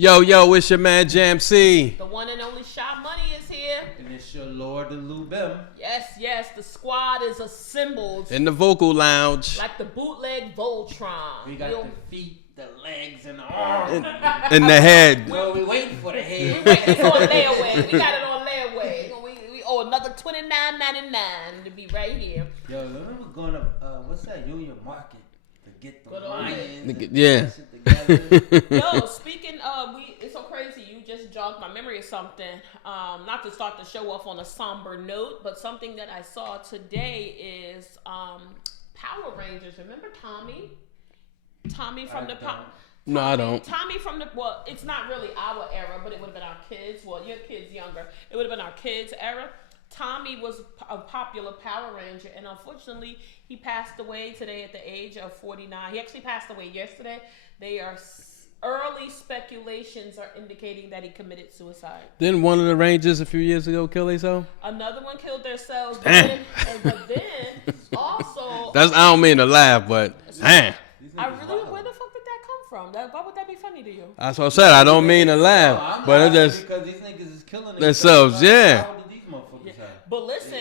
Yo, it's your man Jam C. The one and only Shot Money is here. And it's your Lord, the Lou Bim. Yes, the squad is assembled. In the vocal lounge. Like the bootleg Voltron. We got the feet, the legs, and the arms. In the head. Well, we waiting for the head. It's on layaway. We got it on layaway. We owe another $29.99 to be right here. Yo, remember going to, what's that, Union Market? To get the lions. Yeah. Yo, speaking of, it's so crazy. You just jogged my memory of something. Not to start the show off on a somber note, but something that I saw today is Power Rangers. Remember Tommy? Tommy from the No, I don't. Tommy from the, well, it's not really our era, but it would have been our kids. Well, your kids younger. It would have been our kids' era. Tommy was a popular Power Ranger, and unfortunately, he passed away today at the age of 49. He actually passed away yesterday. Early speculations are indicating that he committed suicide. Didn't one of the Rangers a few years ago kill themselves? Another one killed themselves. But then also... I don't mean to laugh, but damn. Where the fuck did that come from? Why would that be funny to you? That's what I said. I don't mean to laugh, but it just... Because these niggas is killing themselves, yeah. But listen,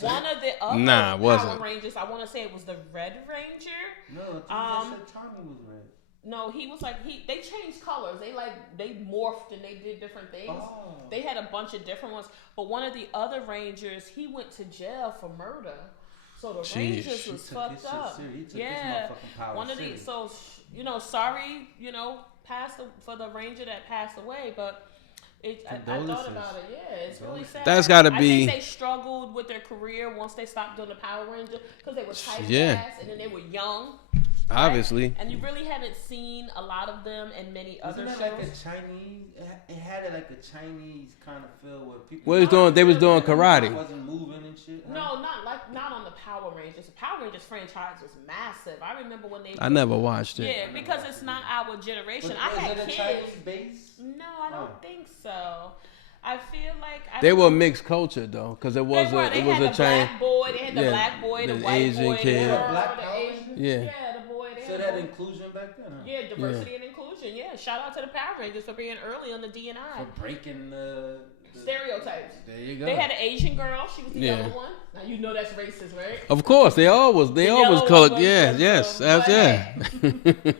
one of the other Power Rangers, I want to say it was the Red Ranger. No, I think Tommy was red. No, he was like they changed colors. They morphed and they did different things. Oh. They had a bunch of different ones. But one of the other Rangers, he went to jail for murder. So the Rangers was fucked up. Yeah, one of these. So sorry, for the Ranger that passed away, but. I thought about it. Yeah, it's really sad. That's got to be. I think they struggled with their career once they stopped doing the Power Ranger because they were typecast and then they were young. Obviously. Right? And you really haven't seen a lot of them in many other shows. Like a Chinese? It had like a Chinese kind of feel where people. What was doing? They was doing karate. Wasn't moving and shit. Huh? No, not on the Power Rangers. The Power Rangers franchise was massive. I remember when they. I never watched it. Yeah, because it's not our generation. But I had kids. Chinese base? No, I don't think so. I feel like they were mixed culture though, because it was a Chinese black boy. They had the black boy, the white Asian boy, kid. the Asian. Yeah. Yeah, the boy. So that inclusion back then. Huh? Yeah, diversity and inclusion. Yeah, shout out to the Power Rangers for being early on the D&I. For breaking the stereotypes. There you go. They had an Asian girl. She was the yellow one. Now you know that's racist, right? Of course, they always colored. Yeah, yes, yeah.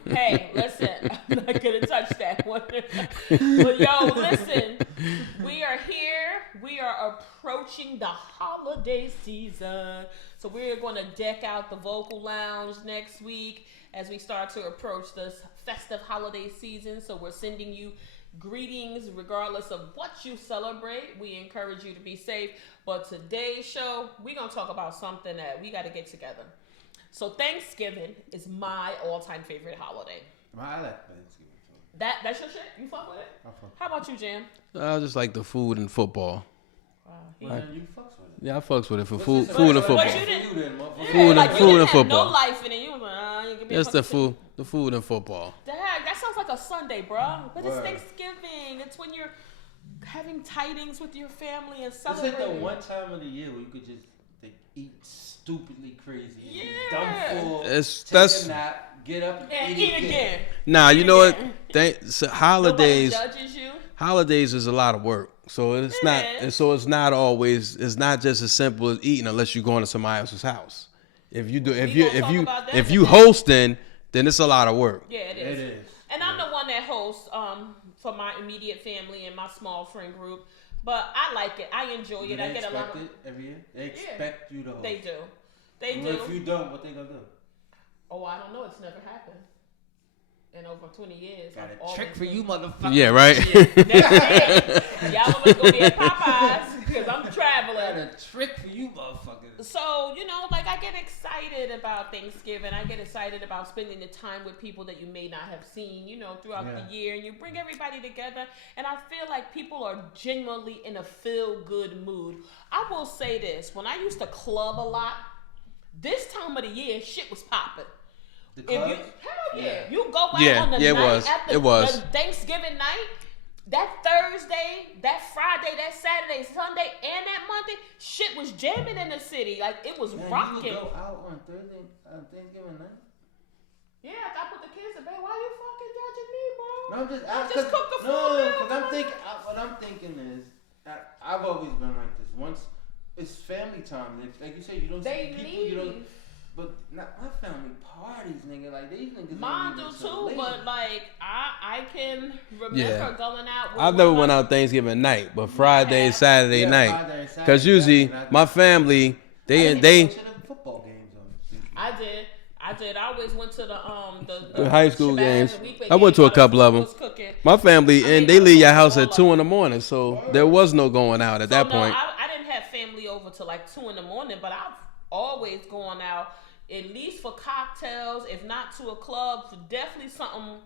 Hey, listen, I'm not gonna touch that one. But yo, listen, we are here. We are approaching the holiday season, so we're going to deck out the vocal lounge next week as we start to approach this festive holiday season. So we're sending you greetings regardless of what you celebrate. We encourage you to be safe. But today's show, we're going to talk about something that we got to get together. So Thanksgiving is my all-time favorite holiday. I like Thanksgiving. That's your shit? You fuck with it? How about you, Jam? I just like the food and football. You fucks with it. Yeah, I fucks with it for food and football. But you didn't. Food and football. No life in it. You was like, give me That's the food and football. That sounds like a Sunday, bro. But it's Thanksgiving. It's when you're having tidings with your family and celebrating. It's like the one time of the year where you could just eat stupidly crazy. Yeah. Dumb full. That's a nap, get up and eat again. Nah, you know what? Holidays. Nobody judges you. Holidays is a lot of work. So it's not. So it's not always. It's not just as simple as eating unless you're going to somebody else's house. If you hosting, then it's a lot of work. Yeah, it is. And I'm the one that hosts for my immediate family and my small friend group. But I like it. I enjoy it. I get a lot of it every year. They expect you to host. They do. They do. If you don't, what they gonna do? Oh, I don't know. It's never happened. In over 20 years. Got a trick for you, motherfucker. Yeah, right. Y'all want to go be at Popeyes because I'm traveling. Got a trick for you, motherfuckers. So, I get excited about Thanksgiving. I get excited about spending the time with people that you may not have seen, throughout the year. And you bring everybody together. And I feel like people are genuinely in a feel-good mood. I will say this. When I used to club a lot, this time of the year, shit was popping. Hell yeah. You go out on the night after the Thanksgiving night, that Thursday, that Friday, that Saturday, Sunday, and that Monday, shit was jamming in the city. Like, it was rocking. You go out on Thanksgiving night? Yeah, I put the kids to bed. Why you fucking judging me, bro? No, I'm just cook the food. No, because what I'm thinking is, I've always been like this. Once it's family time, like you said, you don't see people, you don't. But not my family parties, nigga. Like these niggas. Mine do too, but like I can remember going out. I've never went out Thanksgiving night, but Friday, Saturday night. Because usually my family, they go to the football games on. I did. I always went to the high school games. I went to a couple of them. My family, and they leave your house at 2 a.m, so there was no going out at that point. I didn't have family over till like 2 a.m, but I've always gone out at least for cocktails, if not to a club, for definitely something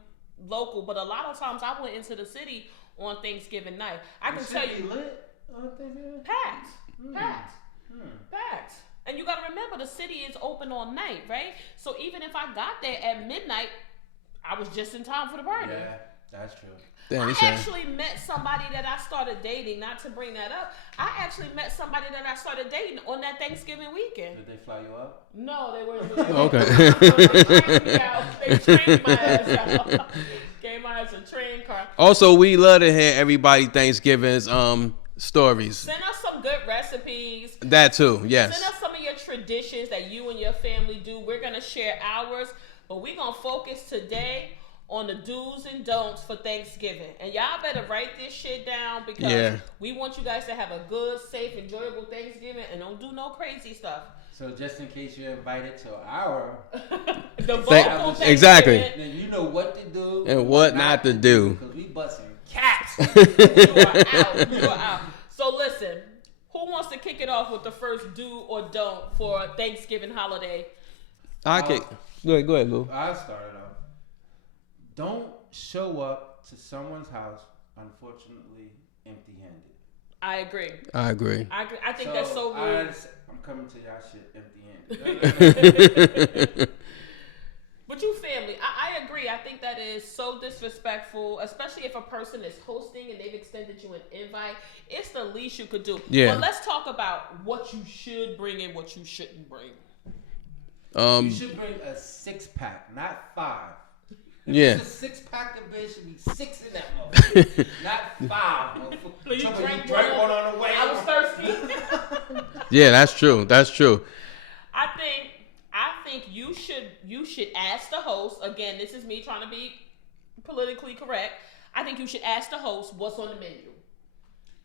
local. But a lot of times I went into the city on Thanksgiving night. I can tell you, packed. And you gotta remember, the city is open all night, right? So even if I got there at midnight, I was just in time for the party. Yeah, that's true. I actually met somebody that I started dating, not to bring that up. I actually met somebody that I started dating on that Thanksgiving weekend. Did they fly you out? No, they weren't. Okay. They trained my ass out. Gave my ass a train car. Also, we love to hear everybody Thanksgiving's stories. Send us some good recipes. That too, yes. Send us some of your traditions that you and your family do. We're going to share ours, but we're going to focus today on the do's and don'ts for Thanksgiving. And y'all better write this shit down, because we want you guys to have a good, safe, enjoyable Thanksgiving, and don't do no crazy stuff. So just in case you're invited to our the vocal exactly, then you know what to do and what not to do. Because we busting cats. You are out. So listen, who wants to kick it off with the first do or don't for Thanksgiving holiday? Go ahead, Lou. I'll start it off. Don't show up to someone's house, unfortunately, empty-handed. I agree. I think that's so rude. I'm coming to y'all shit empty-handed. But you family, I agree. I think that is so disrespectful, especially if a person is hosting and they've extended you an invite. It's the least you could do. Yeah. But let's talk about what you should bring and what you shouldn't bring. You should bring a 6-pack, not 5. Yeah. It's a 6-pack of beer, should be 6 in that motherfucker, not 5. So you drank one on the way. I was thirsty. Yeah, that's true. I think you should ask the host. Again, this is me trying to be politically correct. I think you should ask the host what's on the menu,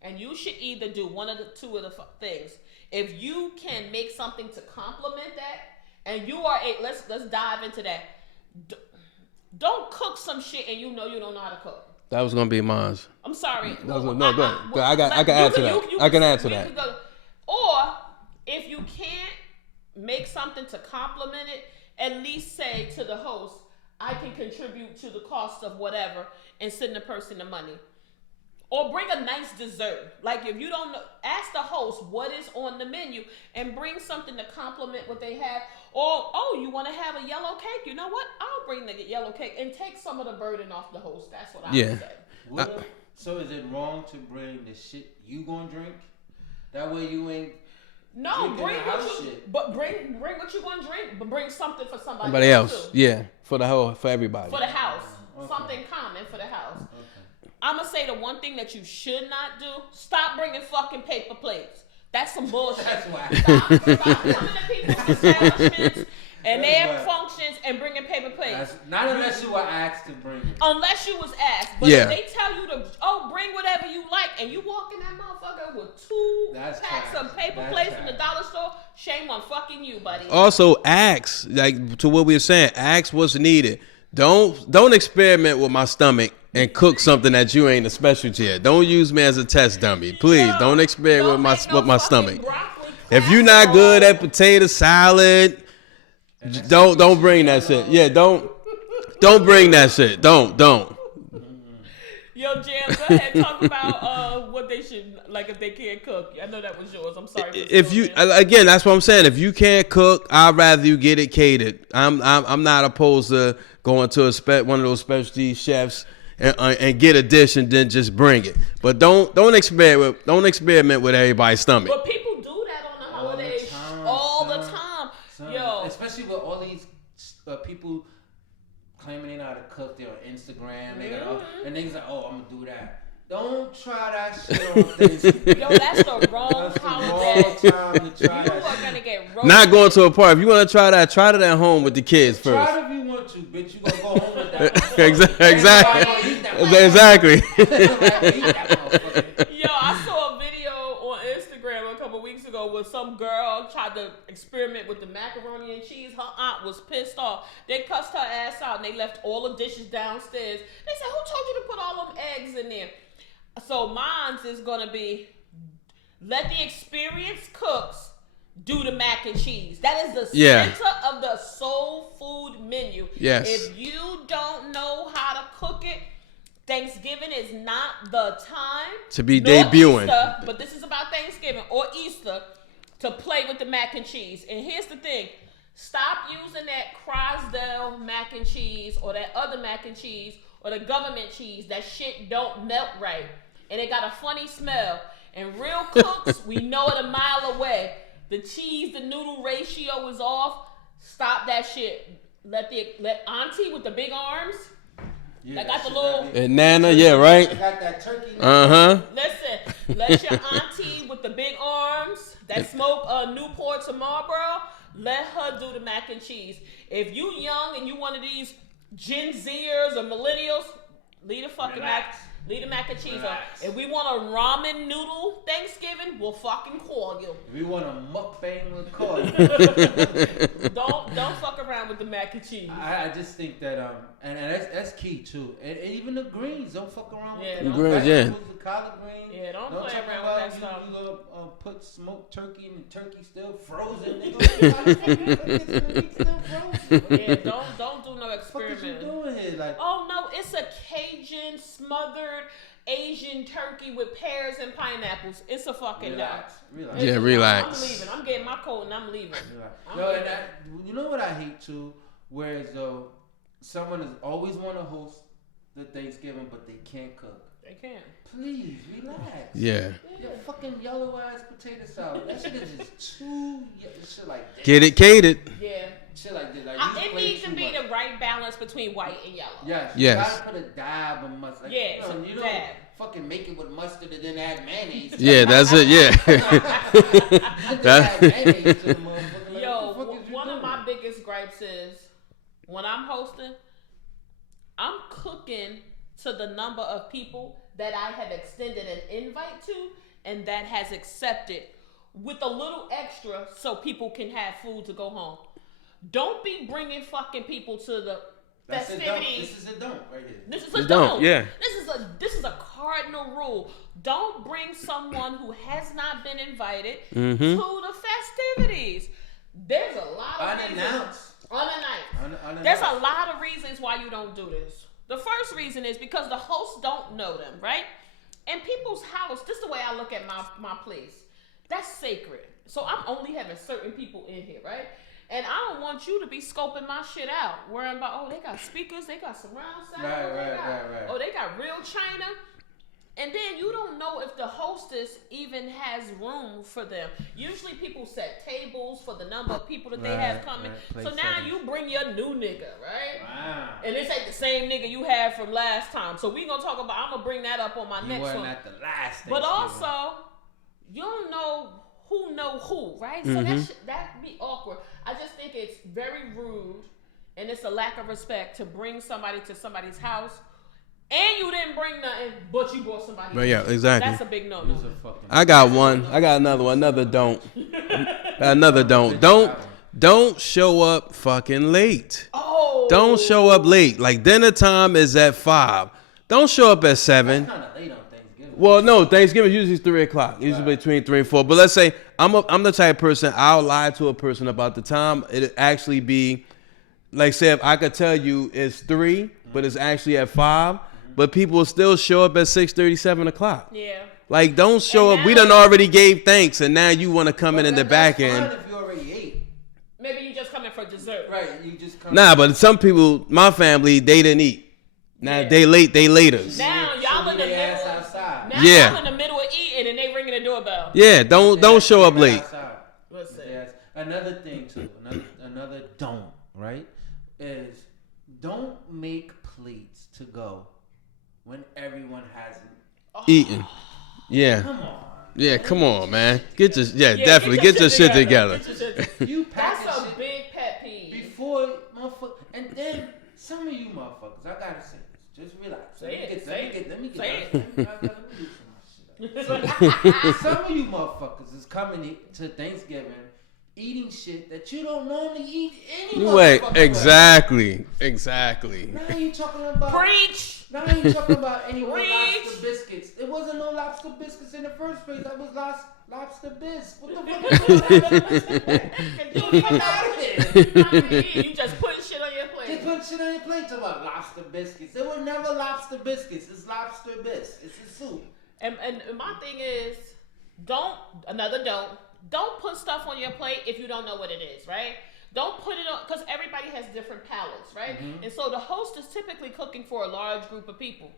and you should either do one of the two of the things. If you can make something to complement that, and you are let's dive into that. Don't cook some shit and you know you don't know how to cook. That was gonna be mine. I'm sorry. Go ahead. I can add to that. I can add to that. Or if you can't make something to complement it, at least say to the host, I can contribute to the cost of whatever, and send the person the money. Or bring a nice dessert. Like if you don't know, ask the host what is on the menu and bring something to complement what they have. Or, you want to have a yellow cake? You know what? I'll bring the yellow cake and take some of the burden off the host. That's what I would say. So is it wrong to bring the shit you gonna drink? That way you ain't. No, bring what you gonna drink, but bring something for somebody else. Too. Yeah, for everybody. For the house, something common for the house. Okay. I'm gonna say the one thing that you should not do: stop bringing fucking paper plates. That's some bullshit. That's why. Stop coming to people's establishments and their functions and bringing paper plates. Not unless you were asked to bring it. Unless you was asked. But if they tell you to, bring whatever you like, and you walk in that motherfucker with 2 packs of paper plates from the dollar store, shame on fucking you, buddy. Also, ask, like to what we were saying, ask what's needed. Don't experiment with my stomach and cook something that you ain't a specialty at. Don't use me as a test dummy. Please, don't experiment with my stomach. If you're not good at potato salad, don't bring that shit. Yeah, don't bring that shit. Don't. Yo, Jam, go ahead, talk about what they should, like, if they can't cook. I know that was yours. I'm sorry. Again, that's what I'm saying. If you can't cook, I'd rather you get it catered. I'm not opposed to going to one of those specialty chefs and get a dish and then just bring it. But don't experiment with everybody's stomach. But people do that on the holidays all the time. Yo, especially with all these people claiming they know how to cook. They're on Instagram. They got and niggas like, oh, I'm gonna do that. Don't try that shit on Thanksgiving. Yo, that's the wrong holiday. Time to try you that are shit. gonna get roasted. Not going to a party. If you want to try that, try it at home with the kids first. Try it if you want to, bitch. You gonna go home with that. Exactly. Yo, I saw a video on Instagram a couple weeks ago where some girl tried to experiment with the macaroni and cheese. Her aunt was pissed off. They cussed her ass out and they left all the dishes downstairs. They said, "Who told you to put all them eggs in there?" So mine's is gonna be, let the experienced cooks do the mac and cheese. That is the center of the soul food menu. Yes. If you don't know how to cook it, Thanksgiving is not the time to be debuting. Easter, but this is about Thanksgiving or Easter to play with the mac and cheese. And here's the thing. Stop using that Crosdale mac and cheese or that other mac and cheese or the government cheese. That shit don't melt right. And it got a funny smell. And real cooks, we know it a mile away. The cheese, the noodle ratio is off. Stop that shit. Let auntie with the big arms. Yeah, that got the little. And Nana, yeah, right? Got that turkey. Listen, let your auntie with the big arms that smoke Newport to Marlboro, let her do the mac and cheese. If you young and you one of these Gen Zers or millennials, leave the fucking leave the mac and cheese on. If we want a ramen noodle Thanksgiving, we'll fucking call you. If we want a mukbang, we'll call you. don't fuck around with the mac and cheese. I just think that and that's key too. And even the greens, don't fuck around with the greens. The collard greens. Yeah, don't play around with that stuff. You gonna put smoked turkey and the turkey still frozen. It's still frozen. Yeah, don't do no experiment. What you doing here? Like, oh no, it's a Cajun smothered Asian turkey with pears and pineapples. It's a fucking relax. Yeah, relax. I'm leaving. I'm getting my coat and I'm leaving. You know what I hate too? Whereas though someone is always want to host the Thanksgiving, but they can't cook. They can't. Please relax. Yeah. Yo, fucking yellow ass potato salad. That shit is just too shit like that. Get it catered. Yeah. Shit like this. Like, it needs to be the right balance between white and yellow. Yes. Yes. You gotta put a dab of mustard. Yes. You don't fucking make it with mustard and then add mayonnaise. Yeah, that's it. Yeah. Add mayonnaise to the motherfucker. Like, yo, one of my biggest gripes is when I'm hosting, I'm cooking to the number of people that I have extended an invite to and that has accepted with a little extra so people can have food to go home. Don't be bringing fucking people to the festivities. This is a don't right here. This is a don't. Yeah. This is a cardinal rule. Don't bring someone who has not been invited Mm-hmm. to the festivities. There's a lot of unannounced. Unannounced. There's a lot of reasons why you don't do this. The first reason is because the hosts don't know them, right? In people's house, this is the way I look at my place. That's sacred. So I'm only having certain people in here, right? And I don't want you to be scoping my shit out, worrying about, oh, they got speakers, they got surround sound, right. Oh, they got real china. And then you don't know if the hostess even has room for them. Usually people set tables for the number of people that they have coming. So now you bring your new nigga, right? Wow. And this ain't the same nigga you had from last time. So we gonna talk about, I'm gonna bring that up on my next one. You weren't at the last But also, you don't know who, right? So that be awkward. I just think it's very rude and it's a lack of respect to bring somebody to somebody's house and you didn't bring nothing, but you brought somebody. But yeah, exactly. That's a big no-no. I got one. I got another one. Another don't. Another don't. Don't show up fucking late. Oh. Don't show up late. Like dinner time is at 5. Don't show up at 7. That's kind of late on Thanksgiving. Well, no, Thanksgiving is usually 3 o'clock. Usually between 3 and 4. But let's say I'm the type of person, I'll lie to a person about the time. It'll actually be, like say if I could tell you it's 3, but it's actually at 5. But people will still show up at 6:30, 7 o'clock. Yeah. Like, don't show up. We done already gave thanks, and now you want to come in the back end. That's fine if you already ate. Maybe you just come in for dessert. Right, you just come Nah, but some people, my family, they didn't eat. Now they laters. Now y'all in the middle. Outside. Now y'all in the middle of eating, and they ringing the doorbell. Yeah, don't show up late. Listen. Yes. Another thing too, another don't, right, is don't make plates to go when everyone hasn't eaten. Yeah. Come on. Yeah, come on, man. Definitely get your shit together. You That's a shit big pet peeve. before, motherfucker, and then some of you motherfuckers, I gotta say this. Just relax. Let me get some of you motherfuckers is coming to Thanksgiving eating shit that you don't normally eat anyway. Wait, exactly. Now you talking about Preach. Now you talking about any more lobster biscuits. It wasn't no lobster biscuits in the first place. That was lobster bisque. What the fuck? You just putting shit on your plate. Just putting shit on your plate. Talking about lobster biscuits. They were never lobster biscuits. It's lobster bisque. It's a soup. And my thing is, don't put stuff on your plate if you don't know what it is, right? Don't put it on, because everybody has different palates, right? Mm-hmm. And so the host is typically cooking for a large group of people.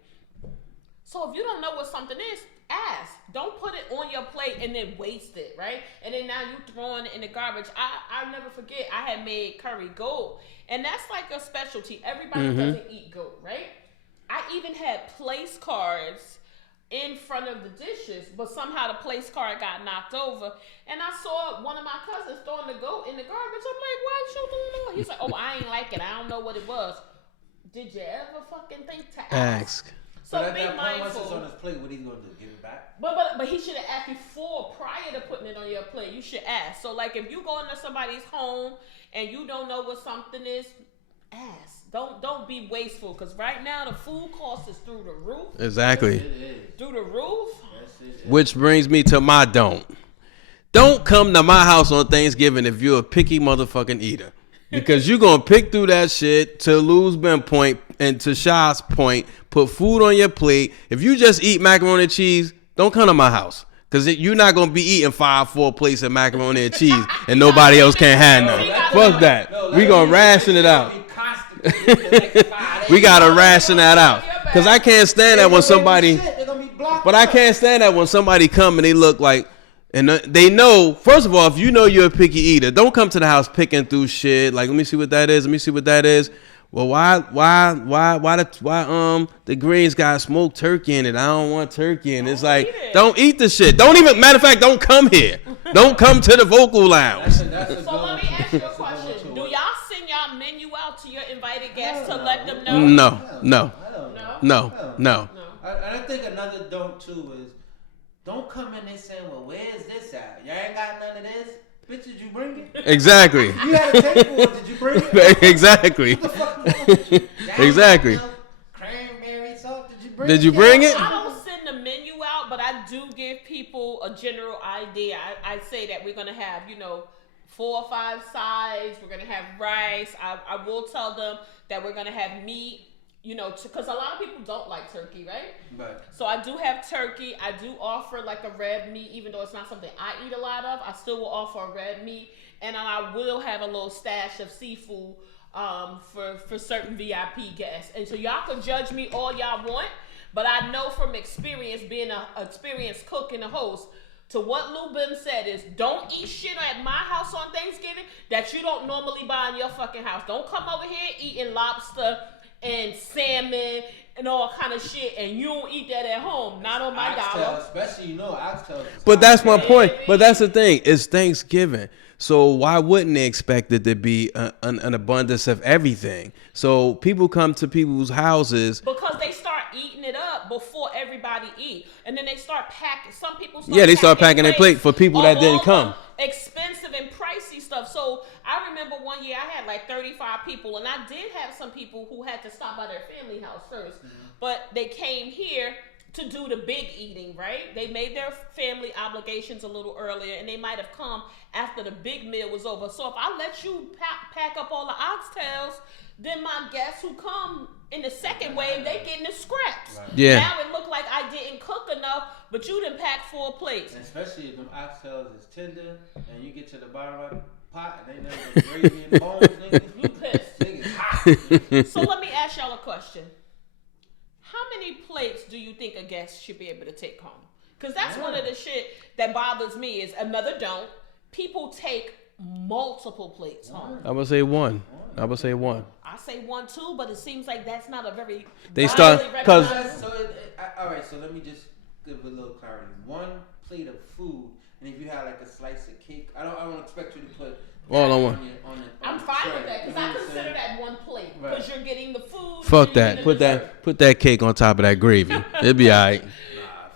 So if you don't know what something is, ask. Don't put it on your plate and then waste it, right? And then now you throwing it in the garbage. I'll never forget, I had made curry goat, and that's like a specialty. Everybody doesn't eat goat, right? I even had place cards in front of the dishes, but somehow the place card got knocked over, and I saw one of my cousins throwing the goat in the garbage. I'm like, why you doing that? He's like, oh, I ain't like it. I don't know what it was. Did you ever fucking think to ask? So be mindful. Once it's on his plate, what he's gonna do? Give it back? But he should have asked before, prior to putting it on your plate. You should ask. So like if you go into somebody's home and you don't know what something is, ask. Don't be wasteful, because right now the food cost is through the roof. Exactly. Yes, it is. Through the roof. Yes, it is. Which brings me to my don't. Don't come to my house on Thanksgiving if you're a picky motherfucking eater. Because you're going to pick through that shit to Lou's Ben point and to Shah's point, put food on your plate. If you just eat macaroni and cheese, don't come to my house. Because you're not going to be eating 4 plates of macaroni and cheese and nobody else can't have none. Fuck that. We going to ration it out. We got to ration that out. Because I can't stand that when somebody... But I can't stand that when somebody come and they look like... And they know, first of all, if you know you're a picky eater, don't come to the house picking through shit. Like, let me see what that is. Well, why the greens got smoked turkey in it? I don't want turkey. And it's like, don't eat the shit. Don't even, matter of fact, don't come here. Don't come to the vocal lounge. So let me ask you a question. Do y'all send y'all menu out to your invited guests to let them know? No. And I think another don't too is, don't come in there saying, well, where is this at? Y'all ain't got none of this? Bitch, did you bring it? Exactly. You had a table, did you bring it? Exactly. What the fuck is wrong with you? Exactly. Cranberry sauce, did you bring it? I don't send the menu out, but I do give people a general idea. I say that we're going to have, 4 or 5 sides. We're going to have rice. I will tell them that we're going to have meat. Because a lot of people don't like turkey, right? Right. So I do have turkey. I do offer like a red meat, even though it's not something I eat a lot of. I still will offer a red meat, and I will have a little stash of seafood for certain VIP guests. And so y'all can judge me all y'all want, but I know from experience, being an experienced cook and a host, to what Lou Bim said is, don't eat shit at my house on Thanksgiving that you don't normally buy in your fucking house. Don't come over here eating lobster and salmon and all kind of shit, and you don't eat that at home. Not on my dollar. Especially, oxtails. But that's my point. But that's the thing. It's Thanksgiving. So why wouldn't they expect it to be an abundance of everything? So people come to people's houses. Because they start eating it up before everybody eat. And then they start packing. Some people start packing their plate for people that didn't come. Expensive and pricey stuff. So I remember one year I had like 35 people, and I did have some people who had to stop by their family house first, but they came here to do the big eating, right? They made their family obligations a little earlier, and they might have come after the big meal was over. So if I let you pack up all the oxtails, then my guests who come in the second wave, they getting the scraps. Right. Yeah. Now it looked like I didn't cook enough, but you didn't pack 4 plates. And especially if them oxtails is tender, and you get to the bottom of the pot, and they never gravy and bones, nigga. You pissed. Nigga, hot. So let me ask y'all a question. How many plates do you think a guest should be able to take home? Because that's one of the shit that bothers me is another don't. People take multiple plates home. I would say one. I I say 1, 2, but it seems like that's not a very. They start because. All right, so let me just give a little clarity. 1 plate of food, and if you had like a slice of cake, I don't expect you to put. All on one. I'm fine with that because I consider that 1 plate because you're getting the food. Fuck that. Put that cake on top of that gravy. It'll be alright. Nah,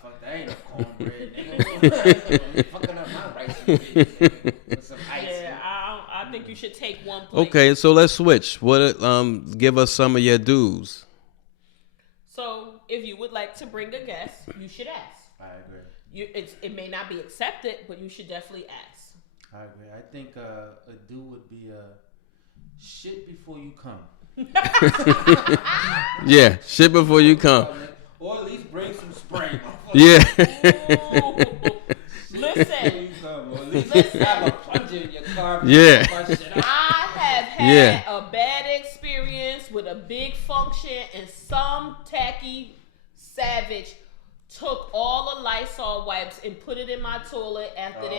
fuck that. Ain't no cornbread, nigga. Fucking up my rice and beans, nigga, with some ice. Yeah, I think you should take 1 plate. Okay, so let's switch. What? Give us some of your dues. So if you would like to bring a guest, you should ask. I agree. It may not be accepted, but you should definitely ask. I agree. I think a do would be shit before you come. Yeah, shit before you come. Or at least bring some spray. Yeah. Listen. Have a plunger in your car. Yeah. I have had a bad experience with a big function, and some tacky savage took all the Lysol wipes and put it in my toilet after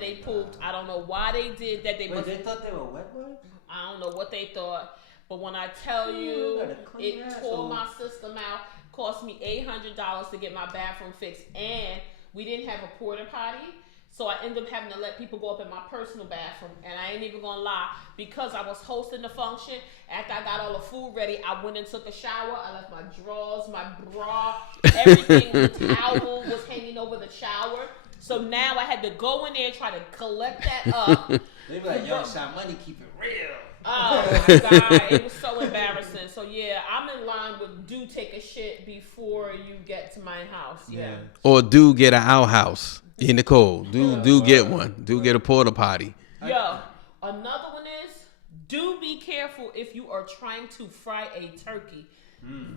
they pooped. I don't know why they did that. They thought they were wet wipes? I don't know what they thought. But when I tell you, it tore my system out. Cost me $800 to get my bathroom fixed, and we didn't have a porta potty. So I ended up having to let people go up in my personal bathroom. And I ain't even gonna lie, because I was hosting the function, after I got all the food ready, I went and took a shower. I left my drawers, my bra, everything, the towel was hanging over the shower. So now I had to go in there and try to collect that up. They be like, yo, Shot Money, keep it real. Oh my God, it was so embarrassing. So yeah, I'm in line with do take a shit before you get to my house. Yeah. Or do get an outhouse in the cold. Do get one. Do get a porta potty. Yo, another one is do be careful if you are trying to fry a turkey.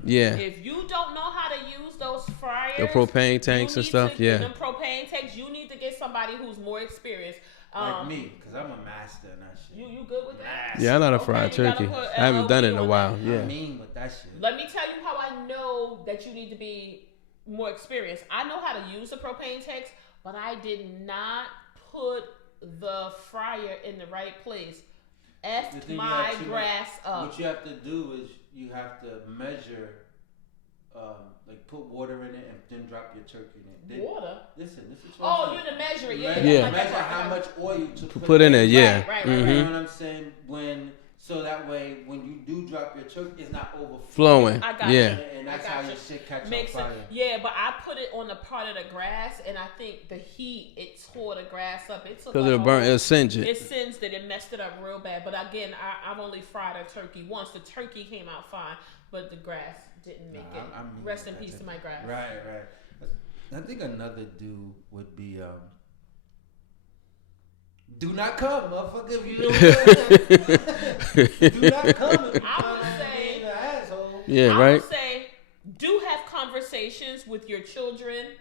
Yeah. If you don't know how to use those fryers, the propane tanks and stuff. Yeah. The propane tanks, you need to get somebody who's more experienced. Like me, because I'm a master in that shit. You good with that? Yeah, I know how to fry a turkey. I haven't done it in a while. Yeah. I'm mean with that shit. Let me tell you how I know that you need to be more experienced. I know how to use the propane tanks, but I did not put the fryer in the right place. Effed my grass up. What you have to do is you have to measure, like put water in it and then drop your turkey in it. Water? Listen, this is what you're to measure it. Yeah. Measure how much oil to put in it. Yeah. Right. You know what I'm saying? So that way, when you do drop your turkey, it's not overflowing. I got you. And that's how your shit catch on fire. Yeah, but I put it on the part of the grass, and I think the heat, it tore the grass up. It took because it'll burn, it'll singe it. It singed it. It messed it up real bad. But again, I've only fried a turkey once. The turkey came out fine, but the grass didn't make it. Rest in peace to my grass. Right. I think another do would be do not come, motherfucker. If you don't do not come. I would say, an asshole. Yeah, I right. would say, do have conversations with your children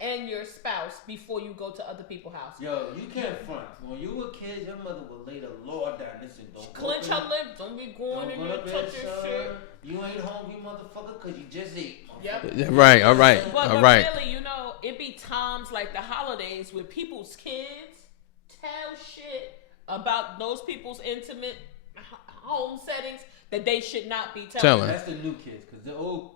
and your spouse before you go to other people's house. Yo, you can't front. When you were kids, your mother would lay the law down. Listen, don't clench her lips. Don't be going in there touch your shit. You ain't hungry, motherfucker, because you just ate. Yep. Yeah, right. All right. But All right. really, it be times like the holidays where people's kids tell shit about those people's intimate home settings that they should not be telling. That's the new kids, because the old.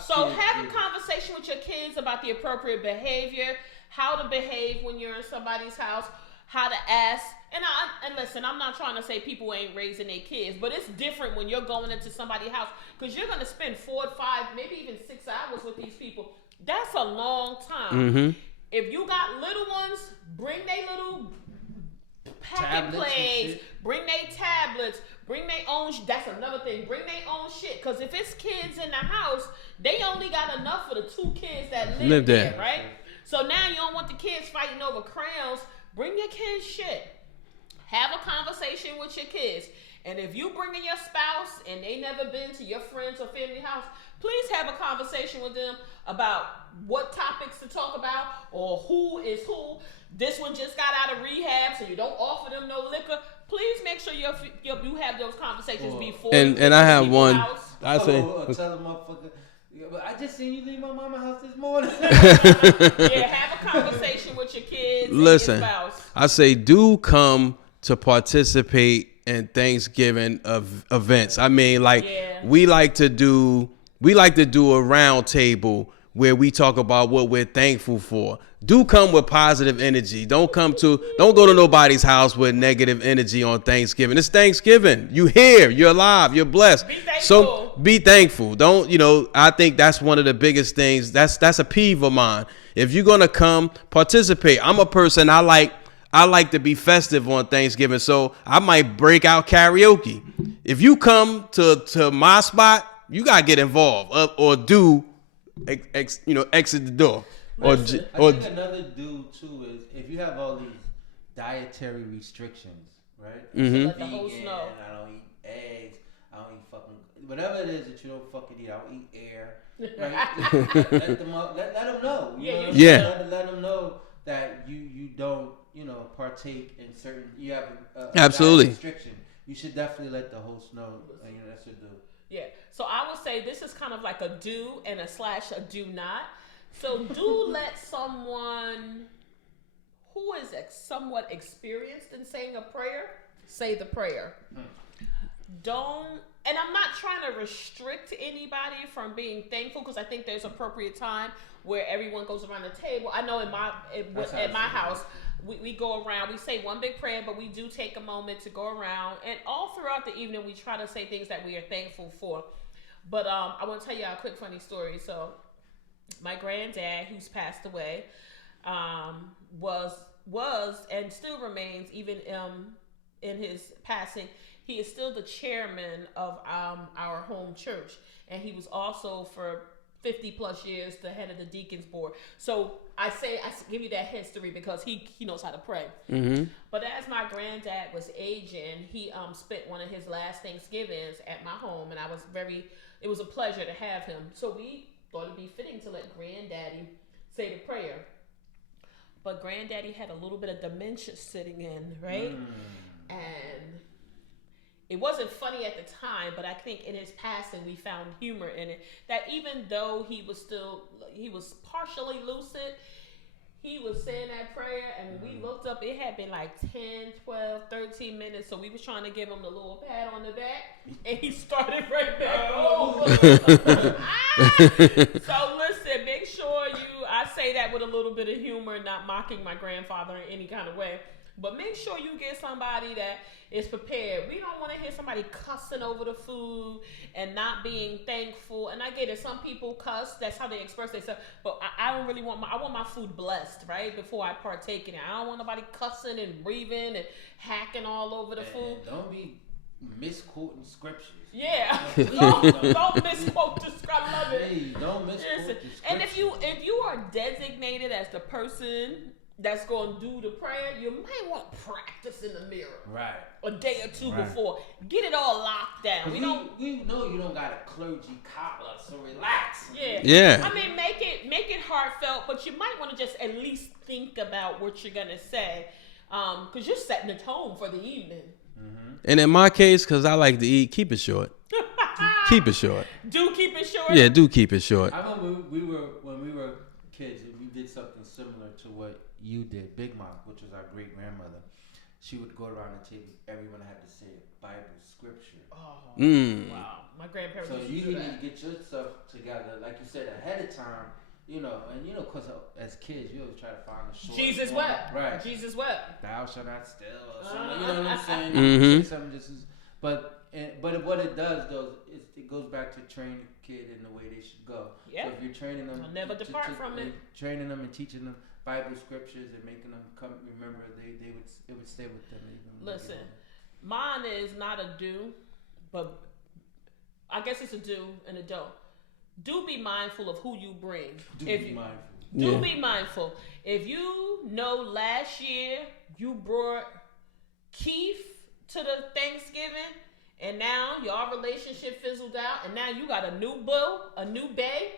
So have a conversation with your kids about the appropriate behavior, how to behave when you're in somebody's house, how to ask. And listen, I'm not trying to say people ain't raising their kids, but it's different when you're going into somebody's house because you're going to spend 4 to 5, maybe even 6 hours with these people. That's a long time. Mm-hmm. If you got little ones, bring their little packet plates, bring their tablets, bring their own. That's another thing. Bring their own shit. Because if it's kids in the house, they only got enough for the 2 kids that live there, right? So now you don't want the kids fighting over crayons. Bring your kids shit. Have a conversation with your kids. And if you bring in your spouse and they never been to your friends or family house, please have a conversation with them about what topics to talk about or who is who. This one just got out of rehab, so you don't offer them no liquor. Please make sure you have those conversations before. And I have one. House. I say. Tell the motherfucker. Yeah, but I just seen you leave my mama's house this morning. Yeah, have a conversation with your kids. Listen, and your spouse. I say do come to participate and Thanksgiving events. I mean, like we like to do a round table where we talk about what we're thankful for. Do come with positive energy. Don't go to nobody's house with negative energy on Thanksgiving. It's Thanksgiving. You here, you're alive, you're blessed. Be thankful. So be thankful. Don't, I think that's one of the biggest things. That's a peeve of mine. If you're gonna come, participate. I'm a person, I like to be festive on Thanksgiving, so I might break out karaoke. If you come to my spot, you gotta get involved or exit the door. I think another do too is if you have all these dietary restrictions, right? Mm-hmm. Let the host know. I don't eat eggs. I don't eat fucking whatever it is that you don't fucking eat. I don't eat air. Right? let them know. Let them know that you don't partake in certain. You have absolutely restriction. You should definitely let the host know. That's a do. Yeah. So I would say this is kind of like a do and a do not. So do let someone who is somewhat experienced in saying a prayer say the prayer. Don't, and I'm not trying to restrict anybody from being thankful because I think there's appropriate time where everyone goes around the table. I know at my house, we go around, we say one big prayer, but we do take a moment to go around, and all throughout the evening we try to say things that we are thankful for. But I want to tell you a quick funny story. So my granddad, who's passed away, was and still remains, even in his passing, he is still the chairman of our home church, and he was also for 50 plus years the head of the deacons board. So I give you that history because he knows how to pray. Mm-hmm. But as my granddad was aging, he spent one of his last Thanksgivings at my home, and it was a pleasure to have him. So we thought it'd be fitting to let Granddaddy say the prayer. But Granddaddy had a little bit of dementia sitting in, right? And it wasn't funny at the time, but I think in his passing we found humor in it. That even though he was partially lucid, he was saying that prayer, and when we looked up, it had been like 10, 12, 13 minutes, so we was trying to give him the little pat on the back, and he started right back over. So listen, make sure I say that with a little bit of humor, not mocking my grandfather in any kind of way, but make sure you get somebody that is prepared. We don't want to hear somebody cussing over the food and not being thankful. And I get it. Some people cuss. That's how they express themselves. But I don't really want I want my food blessed, right? Before I partake in it. I don't want nobody cussing and breathing and hacking all over the food. Don't be misquoting scriptures. Yeah. don't misquote the scripture. I love it. Hey, don't misquote the scripture. And if you are designated as the person that's going to do the prayer, you might want practice in the mirror. Right. A day or two before. Get it all locked down. We know you don't got a clergy collar, so relax. Yeah. I mean, make it heartfelt, but you might want to just at least think about what you're going to say, because you're setting the tone for the evening. Mm-hmm. And in my case, because I like to eat, keep it short. Keep it short. Do keep it short? Yeah, do keep it short. I remember when we were kids, we did something similar to what you did. Big Mom, which was our great grandmother, she would go around the table. Everyone had to say a Bible scripture. Oh, wow! My grandparents. So you need to get your stuff together, like you said, ahead of time. And because as kids, you always try to find a short. Jesus wept. Right. Jesus wept. Thou shalt not steal, or something. You know what I'm saying? Mm-hmm. Say something just as, but what it does though is it goes back to train the kid in the way they should go. Yeah. So if you're training them, I'll never depart from it. Training them and teaching them Bible scriptures and making them remember, it would stay with them. Listen, mine is not a do, but I guess it's a do and a don't. Do be mindful of who you bring. Be mindful. If you know last year you brought Keith to the Thanksgiving, and now your relationship fizzled out, and now you got a new boo, a new bae,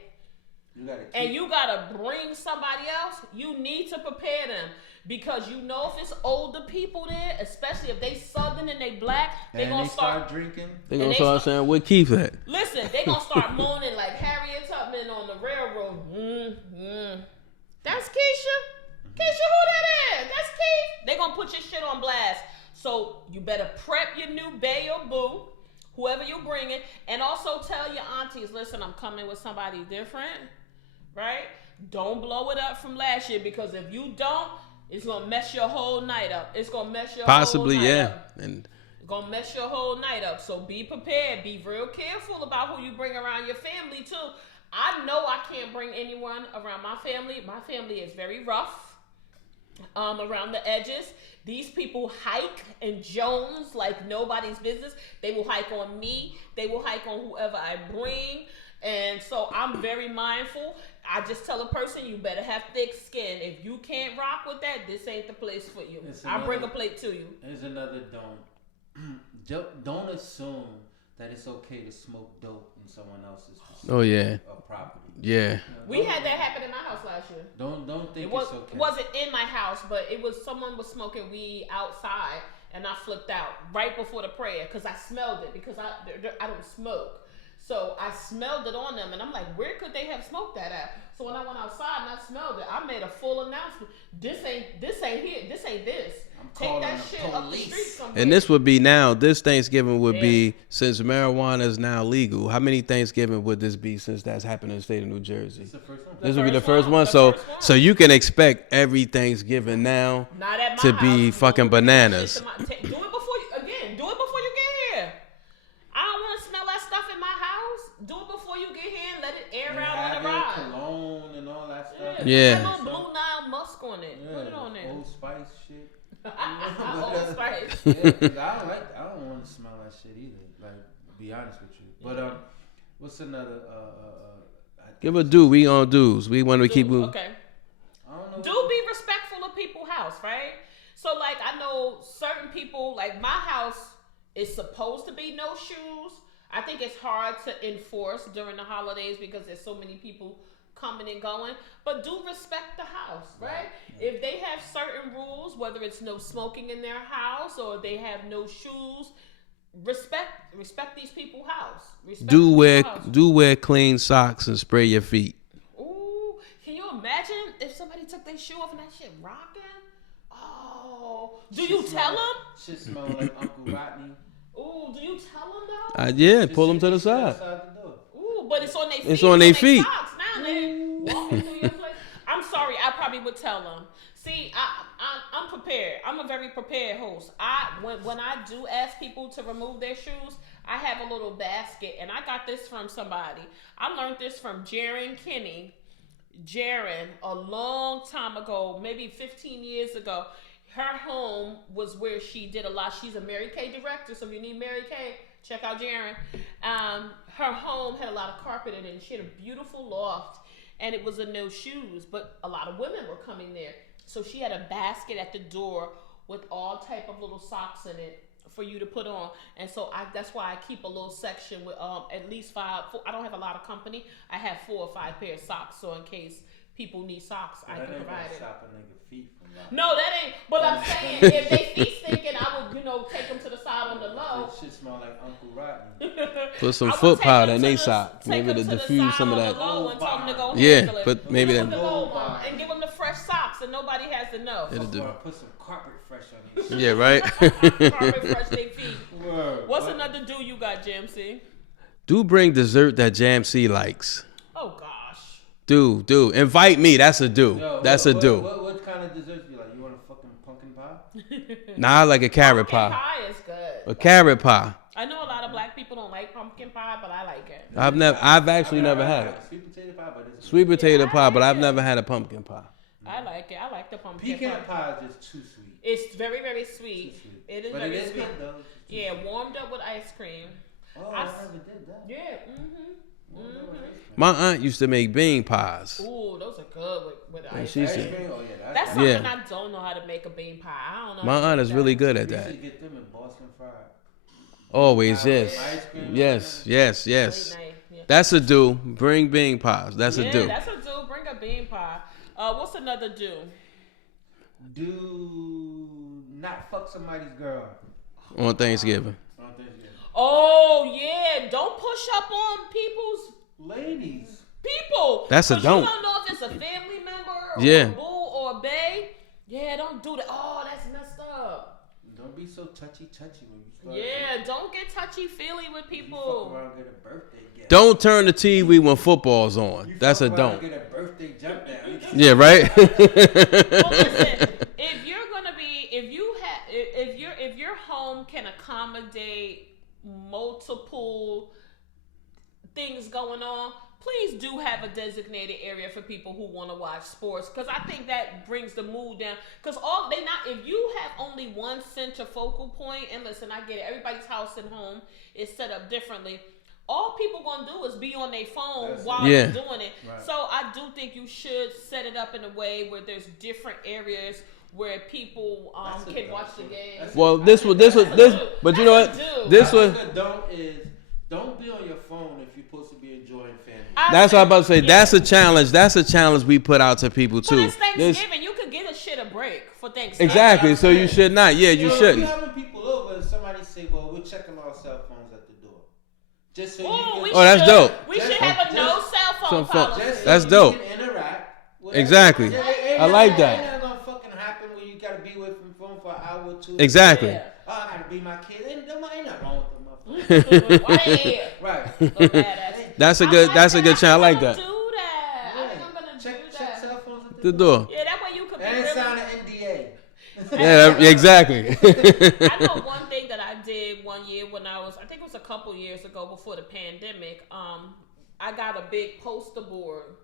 and you gotta bring somebody else, you need to prepare them. Because if it's older people there, especially if they Southern and they Black, they gonna start drinking. They gonna start saying, "Where Keith at?" Listen, they gonna start moaning like Harriet Tubman on the railroad. That's Keisha. Keisha, who that is? That's Keith. They gonna put your shit on blast. So you better prep your new bae or boo, whoever you bring in, and also tell your aunties, listen, I'm coming with somebody different, right? Don't blow it up from last year, because if you don't, it's gonna mess your whole night up. It's gonna mess your Possibly, whole night yeah. up. And It's gonna mess your whole night up. So be prepared. Be real careful about who you bring around your family too. I know I can't bring anyone around my family. My family is very rough around the edges. These people hike and Jones like nobody's business. They will hike on me. They will hike on whoever I bring. And so I'm very mindful. I just tell a person, you better have thick skin. If you can't rock with that, this ain't the place for you. I'll bring a plate to you. There's another don't. Don't assume that it's okay to smoke dope in someone else's property. Yeah. We had that happen in my house last year. Don't think it's okay. It wasn't in my house, but it was someone was smoking weed outside, and I flipped out right before the prayer because I smelled it, because I don't smoke. So I smelled it on them, and I'm like, where could they have smoked that at? So when I went outside and I smelled it, I made a full announcement. This ain't here. This ain't this. Take that shit up the street somewhere. And this would be now, this Thanksgiving would be, since marijuana is now legal, how many Thanksgiving would this be since that's happened in the state of New Jersey? It's the first one. This would be the first one. So you can expect every Thanksgiving now to be fucking bananas. Do it before you get here. I don't want to smell that stuff in my house. Do it before you get here and let it air out on the ride. Cologne and all that stuff. Yeah. Put a little Blue Nile musk on it. Put it on there. Old Spice shit. Old Spice. I don't want to smell that shit either. Like, to be honest with you. But what's another? Give a do. We on dues. We want to keep moving. Okay. I don't know. Do be respectful of people's house, right? So like, I know certain people, like my house is supposed to be no shoes. I think it's hard to enforce during the holidays because there's so many people coming and going, but do respect the house, right? If they have certain rules, whether it's no smoking in their house or they have no shoes, respect these people's house. Do wear clean socks and spray your feet. Ooh, can you imagine if somebody took their shoe off and that shit rocking? Oh, do you tell them? Shit smell like Uncle Rodney. Ooh, do you tell them though? Yeah, pull them to the side. Ooh, but it's on their feet. It's on their feet. Socks. Now they walking through your place. I'm sorry, I probably would tell them. See, I'm prepared. I'm a very prepared host. When I do ask people to remove their shoes, I have a little basket, and I got this from somebody. I learned this from Jaren Kinney. Jaren, a long time ago, maybe 15 years ago. Her home was where she did a lot. She's a Mary Kay director, so if you need Mary Kay, check out Jaren. Her home had a lot of carpet in it, and she had a beautiful loft, and it was a no shoes, but a lot of women were coming there. So she had a basket at the door with all type of little socks in it for you to put on. And so that's why I keep a little section with at least 5. I don't have a lot of company. I have 4 or 5 pairs of socks, so in case people need socks, I can provide it. Stop a nigga feet from that. No, that ain't. But I'm saying, if they feet stinking, I would, take them to the side on the low. That shit smell like Uncle Rodney. Put some foot powder in they sock, maybe to diffuse some of that. But maybe that. And give them the fresh socks, and nobody has to know. It'll do. Put some carpet fresh on these. Yeah, right. Carpet fresh their feet. What's another do you got, Jamsey? Do bring dessert that Jamsey likes. Oh gosh. Do invite me. That's a do. That's a do. What kind of desserts you like? You want a fucking pumpkin pie? Nah, I like a carrot pie. pie. Pumpkin pie is good. A carrot pie. I know a lot of black people don't like pumpkin pie, but I like it. I've actually never had it. Sweet potato pie, but I've never had a pumpkin pie. I like it. I like the pumpkin pecan pie is just too sweet. It's very, very sweet. It is very sweet. Good, though. Yeah, warmed up with ice cream. Oh, I never did that. Yeah. My aunt used to make bean pies. Ooh, those are good with ice cream. Oh, yeah, that's something I don't know how to make a bean pie. I don't know. My aunt is really good at that. You should get them in Boston fried. Always, yes. Yes. That's a do. Bring bean pies. That's a do. That's a do. Bring a bean pie. What's another do? Do not fuck somebody's girl. On Thanksgiving. Oh, yeah. Don't push up on people's... Ladies. People. That's a don't. You don't know if it's a family member or a boo or a bae. Yeah, don't do that. Oh, that's messed up. Don't be so touchy when you start. Yeah, don't get touchy-feely with people. You fuck around and get a birthday gift. Don't turn the TV when football's on. That's a don't. Get a birthday jump down. Yeah, right. Well, listen, if you're gonna be, if your home can accommodate multiple things going on, please do have a designated area for people who want to watch sports, because I think that brings the mood down. Because if you have only one center focal point, and listen, I get it, everybody's house and home is set up differently. All people gonna do is be on their phone while they're doing it. Right. So I do think you should set it up in a way where there's different areas where people can watch the game. Well, this, but you know what? This was. Don't be on your phone if you're supposed to be enjoying family. That's what I'm about to say. Yeah. That's a challenge. That's a challenge we put out to people too. But it's Thanksgiving. You could get a shit a break for Thanksgiving. Exactly. So you should not. Yeah, you shouldn't. If you're having people over and somebody say, "Well, we're checking our cell phones at the door," just so you can. That's dope. We should have a no cell phone policy. That's dope. You can interact. Exactly. I like that. Ain't not gonna fucking happen when you gotta be away from the phone for an hour or two. Exactly. Yeah. Oh, I gotta be my kid. Ain't nothing wrong with them. Right. That's a good challenge. I like that. Do that. I think I'm gonna check cell phones at the door. Yeah, that way you could. That ain't sign an NDA. Yeah, exactly. I know one thing that I did one year when I think it was a couple years ago before the pandemic. I got a big poster board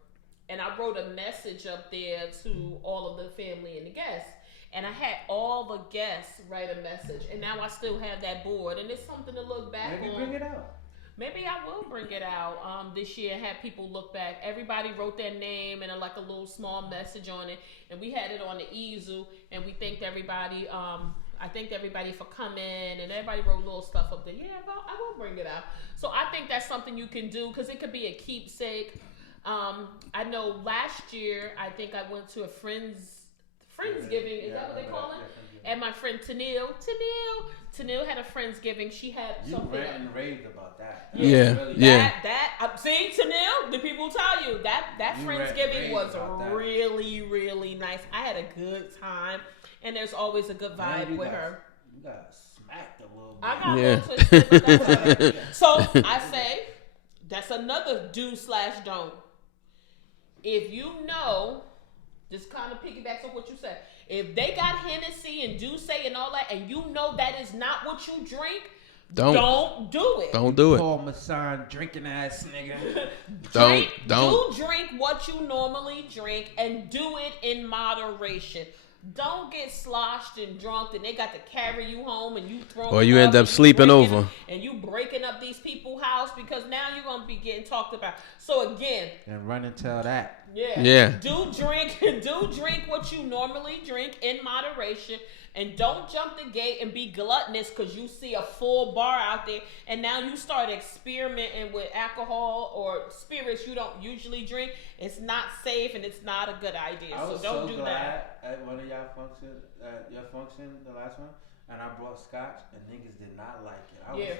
and I wrote a message up there to all of the family and the guests. And I had all the guests write a message, and now I still have that board, and it's something to look back on. Maybe bring it out. Maybe I will bring it out this year and have people look back. Everybody wrote their name and a little small message on it, and we had it on the easel, and we thanked everybody. I thanked everybody for coming, and everybody wrote little stuff up there. Yeah, I will bring it out. So I think that's something you can do, because it could be a keepsake. I know last year, I think I went to a Friendsgiving, is that what they call it? And my friend Tanil had a Friendsgiving. She had something. You rant and raved about that. Yeah. See, Tanil, the people tell you that Friendsgiving was really, really nice. I had a good time, and there's always a good vibe with her. You got smacked a little bit. I got a little twisted. So I say that's another do/don't. If you know. This kind of piggybacks on what you said. If they got Hennessy and Douce and all that, and you know that is not what you drink, don't do it. Don't do it. Paul Masson drinking ass nigga. Don't. Do drink what you normally drink and do it in moderation. Don't get sloshed and drunk and they got to carry you home and you throw. Or you end up sleeping over. And you breaking up these people's house because now you're gonna be getting talked about. So again. And run and tell that. Yeah. Do drink what you normally drink in moderation, and don't jump the gate and be gluttonous because you see a full bar out there, and now you start experimenting with alcohol or spirits you don't usually drink. It's not safe and it's not a good idea. So don't do that. At one of y'all functions, your function, the last one, and I brought scotch, and niggas did not like it. I was like, yes.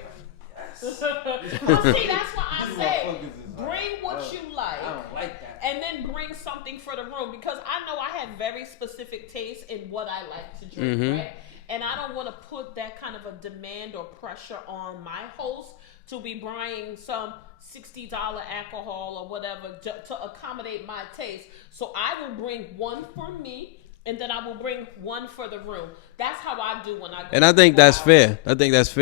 Well, see, that's what I say. Bring what you like. I don't like that. And then bring something for the room, because I know I have very specific tastes in what I like to drink, right? And I don't want to put that kind of a demand or pressure on my host to be buying some $60 alcohol or whatever to accommodate my taste. So I will bring one for me, and then I will bring one for the room. That's how I do when I go. And I think that's fair. I think that's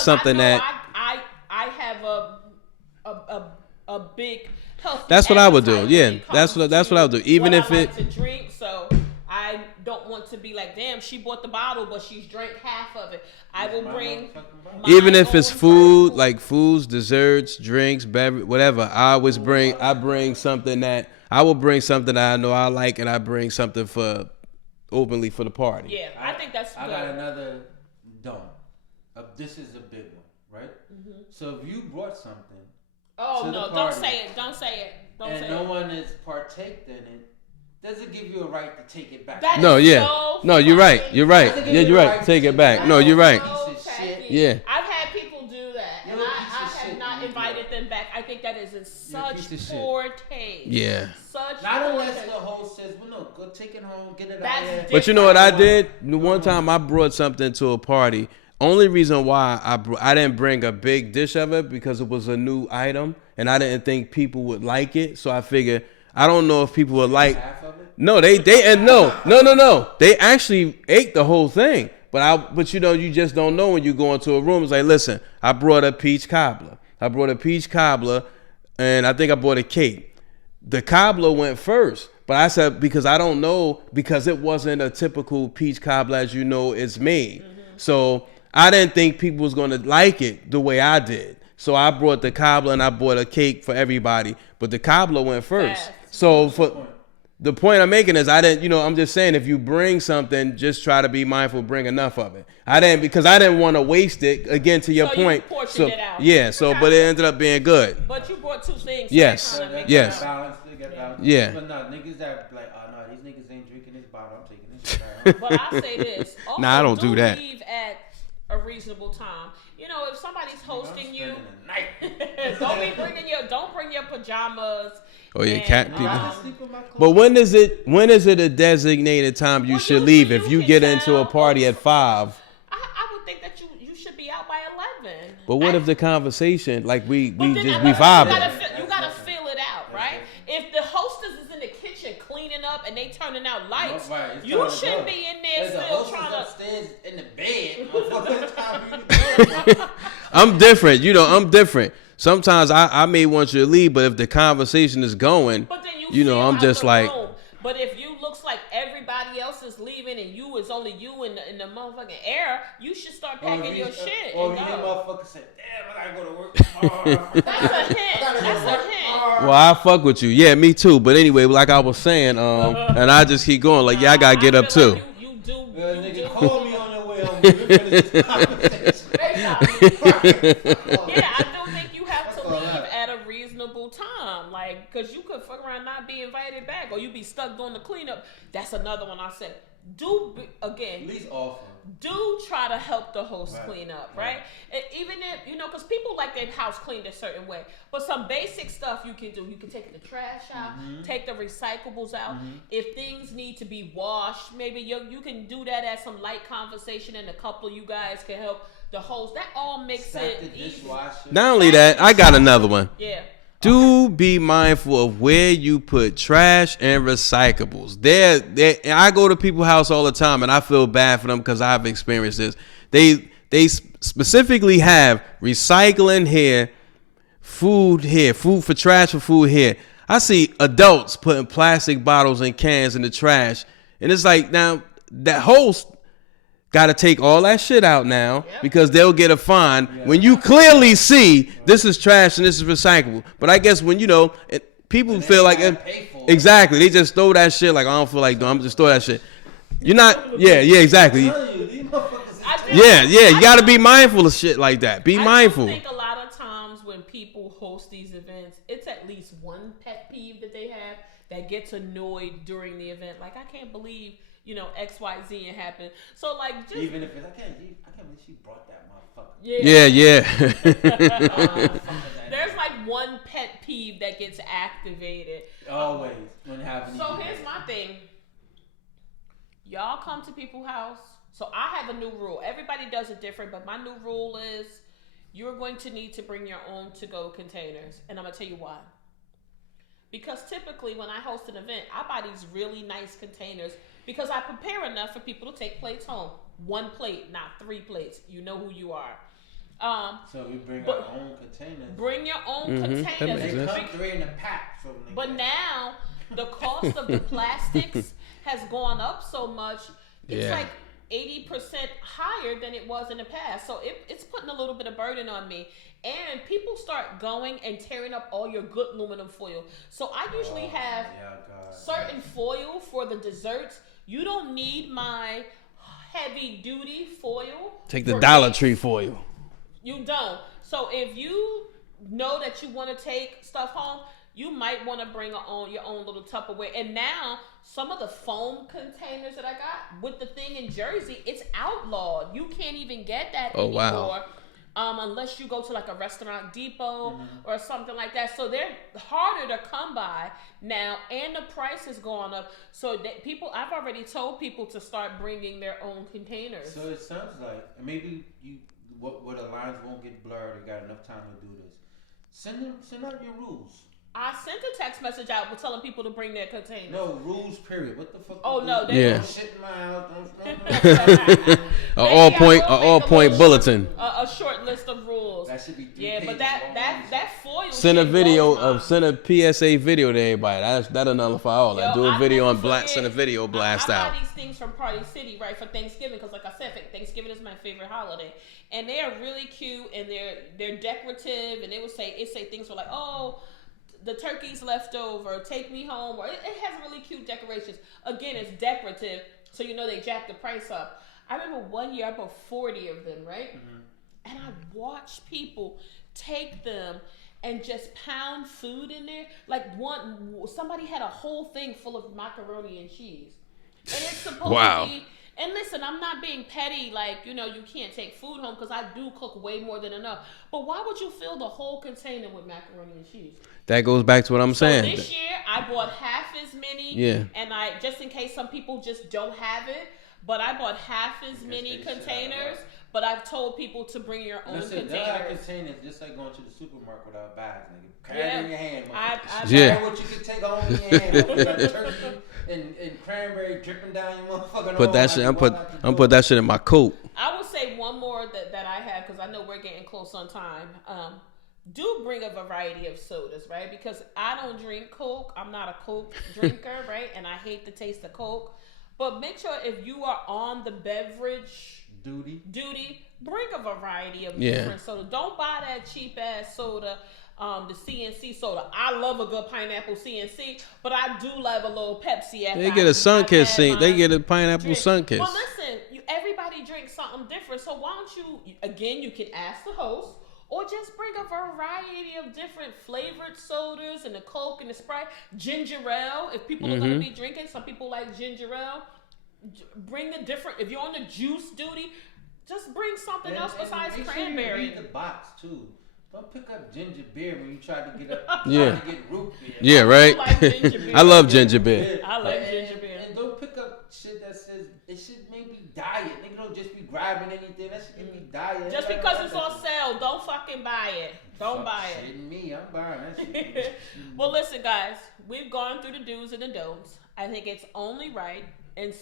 something that I have a big health. That's what I would do. Yeah, that's what I would do. Even if it to drink, so I don't want to be like, damn, she bought the bottle, but she's drank half of it. I will bring. Even if it's food, like foods, desserts, drinks, beverage, whatever. I bring something that I will bring something that I know I like, and I bring something for openly for the party. Yeah, I think that's good. I got another don't. This is a big one, right? Mm-hmm. So if you brought something. Oh no! Don't say it. Don't say it. And no one is partaked in it. Doesn't give you a right to take it back. No, yeah. No, you're right. You're right. Yeah, you're right. Take it back. No, you're right. So yeah. I've had people do do that. And I have not invited them back. I think that is in such poor taste. Yeah. Not unless the host says, well, no, go take it home, get it out there. But you know what I did? One time I brought something to a party. Only reason why I didn't bring a big dish of it because it was a new item and I didn't think people would like it. So I figured I don't know if people would like. Half of it? No, no. They actually ate the whole thing. But you know, you just don't know when you go into a room. It's like, listen, I brought a peach cobbler. And I think I brought a cake. The cobbler went first. But I said, because I don't know, because it wasn't a typical peach cobbler as you know it's made. Mm-hmm. So I didn't think people was going to like it the way I did. So I brought the cobbler and I bought a cake for everybody. But the cobbler went first. Fast. So for the point I'm making is I'm just saying if you bring something, just try to be mindful, bring enough of it. I didn't want to waste it. Again, to your point. You portioned it out. Yeah, but it ended up being good. But you brought two things. Yes. Yes. Yeah. But no, niggas that like, oh no, these niggas ain't drinking this bottle. I'm taking this shit. But I say this. Also, I don't do that. Leave at a reasonable time. You know, if somebody's hosting you, don't bring your pajamas. Or your cat people. But when is it a designated time you should leave if you get into a party at 5? I would think that you should be out by 11. But what if the conversation we vibing? You gotta feel it out, right? If the hostess is in the kitchen cleaning up and they turning out lights, you shouldn't be in there still trying to upstairs in the bed. I'm different. I'm different. Sometimes I may want you to leave, but if the conversation is going, but then I'm just like. Room. But if you looks like everybody else is leaving and it's only you in the motherfucking air, you should start packing your shit. Or you motherfucker say, damn, I gotta go to work tomorrow. That's a hint. Well, I fuck with you. Yeah, me too. But anyway, like I was saying, and I just keep going. Like, I gotta get up too. Like you do. Nigga, call me on your way home. We're finished this conversation. Yeah, I do think you have to leave at a reasonable time, like, cause you could fuck around not be invited back, or you be stuck doing the cleanup. That's another one I said. At least offer. Do try to help the host clean up, right? And even if because people like their house cleaned a certain way, but some basic stuff you can do. You can take the trash out, take the recyclables out. If things need to be washed, maybe you can do that as some light conversation, and a couple of you guys can help the host. That all makes it easy. Not only that, I got another one. Yeah. Do be mindful of where you put trash and recyclables. I go to people's house all the time, and I feel bad for them because I've experienced this. They specifically have recycling here, food for trash for food here. I see adults putting plastic bottles and cans in the trash, and it's like, now that host got to take all that shit out now because they'll get a fine when you clearly see this is trash and this is recyclable. But I guess when people feel like exactly, they just throw that shit like, I don't feel like doing, I'm just throw that shit. You're not, exactly. You got to be mindful of shit like that. Be mindful. I think a lot of times when people host these events, it's at least one pet peeve that they have that gets annoyed during the event. Like, I can't believe XYZ and happen. So like, just even if I can't believe she brought that motherfucker. Yeah. There's like one pet peeve that gets activated. Always when having. So here's my thing. Y'all come to people's house. So I have a new rule. Everybody does it different, but my new rule is you're going to need to bring your own to-go containers, and I'm gonna tell you why. Because typically when I host an event, I buy these really nice containers because I prepare enough for people to take plates home. 1 plate, not 3 plates. You know who you are. So we bring our own containers. Bring your own containers. They come 3 in a pack. But now the cost of the plastics has gone up so much. It's like 80% higher than it was in the past. So it's putting a little bit of burden on me. And people start going and tearing up all your good aluminum foil. So I usually have certain foil for the desserts. You don't need my heavy duty foil. Take the Dollar Tree foil. You don't. So if you know that you want to take stuff home, you might want to bring your own little Tupperware. And now some of the foam containers that I got with the thing in Jersey, it's outlawed. You can't even get that anymore. Wow. unless you go to like a restaurant depot or something like that. So they're harder to come by now, and the price is going up. So that I've already told people to start bringing their own containers. So it sounds like maybe where the lines won't get blurred. You got enough time to do this. Send out your rules. I sent a text message out with telling people to bring their containers. No rules, period. What the fuck? Oh no, they don't shit in my house. All point bulletin. A short list of rules. That should be 3 Yeah, pages. but that foil. Send a PSA video to everybody. That'll nullify all that. Do a video on blast. Send a video blast out. I buy these things from Party City, right, for Thanksgiving, because like I said, Thanksgiving is my favorite holiday, and they are really cute and they're decorative, and it say things like, oh, the turkey's left over, take me home, or it has really cute decorations. Again, it's decorative, so they jack the price up. I remember one year I bought 40 of them, right? And I watched people take them and just pound food in there. Like somebody had a whole thing full of macaroni and cheese, and it's supposed to be. And listen, I'm not being petty, like, you can't take food home, because I do cook way more than enough. But why would you fill the whole container with macaroni and cheese? That goes back to what I'm saying. This year, I bought half as many. Yeah. And just in case some people just don't have it, but I bought half as many containers. But I've told people to bring your own containers. There are containers just like going to the supermarket without bags, nigga. Carry it in your hand. Yeah. What you can take home in your hand. You got turkey and cranberry dripping down your motherfucking Put that shit. I'm put that shit in my coat. I will say one more that I have, because I know we're getting close on time. Do bring a variety of sodas, right? Because I don't drink Coke. I'm not a Coke drinker, right? And I hate the taste of Coke. But make sure if you are on the beverage duty, bring a variety of different soda. Don't buy that cheap ass soda, the CNC soda. I love a good pineapple CNC, but I do love a little Pepsi. They get a Sunkist. They get a pineapple Sunkist. Well, listen, everybody drinks something different. So why don't you? Again, you can ask the host, or just bring a variety of different flavored sodas and the Coke and the Sprite, ginger ale. If people are going to be drinking, some people like ginger ale. Bring the different. If you're on the juice duty, just bring something else besides cranberry. Read the box too. Don't pick up ginger beer when you try to get root beer. Yeah, right. I love ginger beer. I love ginger beer. And don't pick up shit that says it should maybe diet. Nigga, don't just be grabbing anything. That should be diet. Just because it's on sale, don't fucking buy it. Don't buy it. Shitting me, I'm buying that shit. Well, listen, guys, we've gone through the do's and the don'ts. I think it's only right. And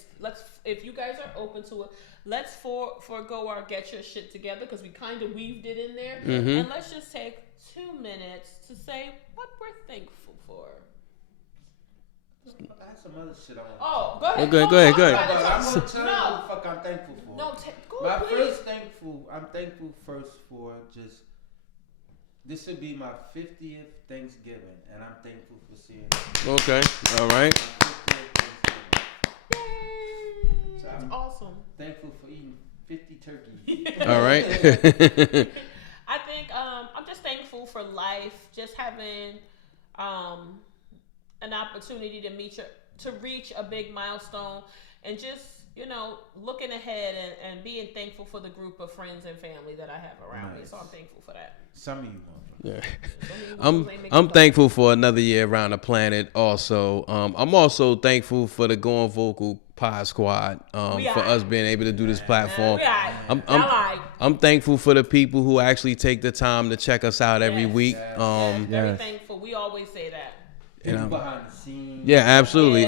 if you guys are open to it, let's forego our get your shit together, because we kind of weaved it in there. And let's just take 2 minutes to say what we're thankful for. I have some other shit I want to Oh, go ahead. Go ahead. I'm going to tell you what the fuck I'm thankful for. No, please. I'm thankful first for just, this would be my 50th Thanksgiving, and I'm thankful for seeing it. Okay, all right. That's awesome. Thankful for eating 50 turkeys. All right. I think I'm just thankful for life, just having an opportunity to reach a big milestone, and just looking ahead and being thankful for the group of friends and family that I have around me. So I'm thankful for that. Some of you Yeah. I'm thankful for another year around the planet. Also, I'm also thankful for the Goin Vocal Pod Squad, for us being able to do this platform. I'm thankful for the people who actually take the time to check us out every week. Very thankful. We always say that. People behind the scenes. Yeah, absolutely.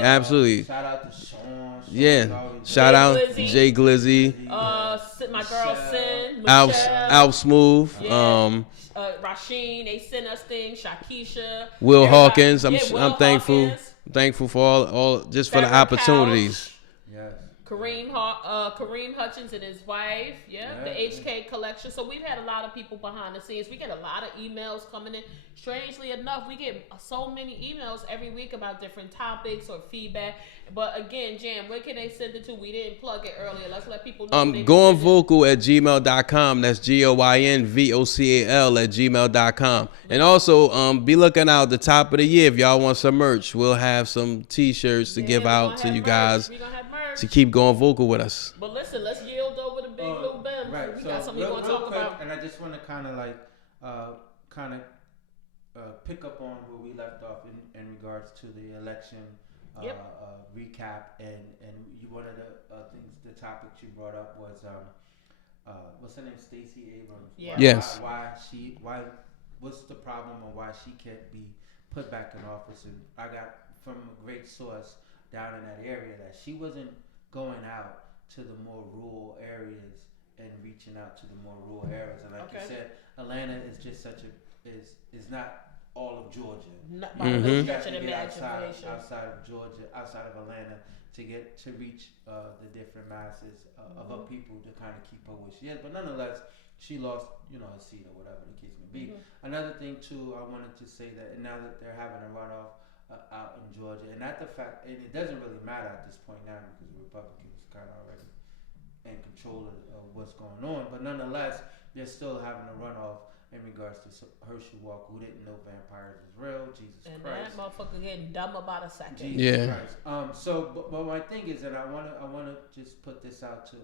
Shout out to Sean. Shout out Jay Glizzy. My girl Sin. Alp Smooth. Rasheen, they send us things. Shakisha. Will Hawkins. I'm thankful. Hawkins. Thankful for all just for the opportunities. Yes. Kareem Hutchins and his wife, the HK collection. So we've had a lot of people behind the scenes. We get a lot of emails coming in. Strangely enough, we get so many emails every week about different topics or feedback. But again, Jam, where can they send it to? We didn't plug it earlier. Let's let people know. Goinvocal@gmail.com. That's GOINVOCAL@gmail.com. And also, be looking out the top of the year. If y'all want some merch, we'll have some T-shirts to give out to you guys. We're going to have merch. To keep going vocal with us. But listen, let's yield over to Big Lil Bim. Right. We So got something you want to talk quick, about. And I just want to kind of like, kind of pick up on where we left off in regards to the election recap, and one of the things, the topics you brought up was what's her name, Stacey Abrams. Yeah. Yes. Why what's the problem, or why she can't be put back in office? And I got from a great source down in that area that she wasn't going out to the more rural areas and reaching out to the more rural areas. And like you said, Atlanta is just such a is not all of Georgia. Not by no stretch of the imagination. Outside of Georgia, outside of Atlanta, to reach the different masses of her people, to kind of keep her where she is. But nonetheless, she lost, a seat or whatever the case may be. Another thing too, I wanted to say that now that they're having a runoff out in Georgia, and at the fact, and it doesn't really matter at this point now because the Republicans kind of already in control of what's going on. But nonetheless, they're still having a runoff in regards to Herschel Walker, who didn't know vampires was real. Jesus and Christ! And that motherfucker getting dumb about a second. Jesus Christ. But my thing is, and I wanna just put this out to